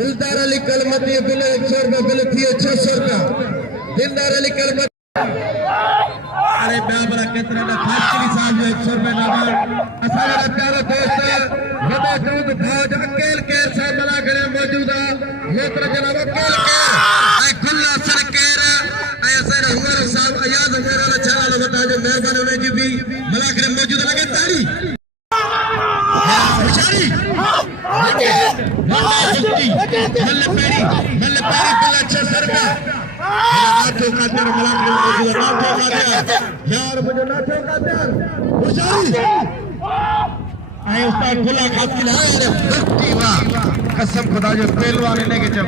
दिलदार अली कलमती बिल 100 रुपया बिल थी 600 रुपया दिलदार अली कलमती अरे बड़ा केतरा ना खासली साहब 100 रुपया नादा असा जरा प्यारा दोस्त वडा दूध फौज अकेल केर साहब मला घरे मौजूद है मोत्र जनाब अकेल केर ऐ खुला सर केर ऐ सर उमर साहब आयाद उमर वाला चला बता जो मेहरबान होने जी भी मला घरे मौजूद लगे ताली होशियारी मल्ले पेरी पल्ला 600 रुपया नाथो का तेर मला घरे मौजूद नाथो का यार मुझे नाथो का तेर होशियारी आए उस्ताद खुला खास की है अरे वाह कसम खुदा जो पहलवान ने के जब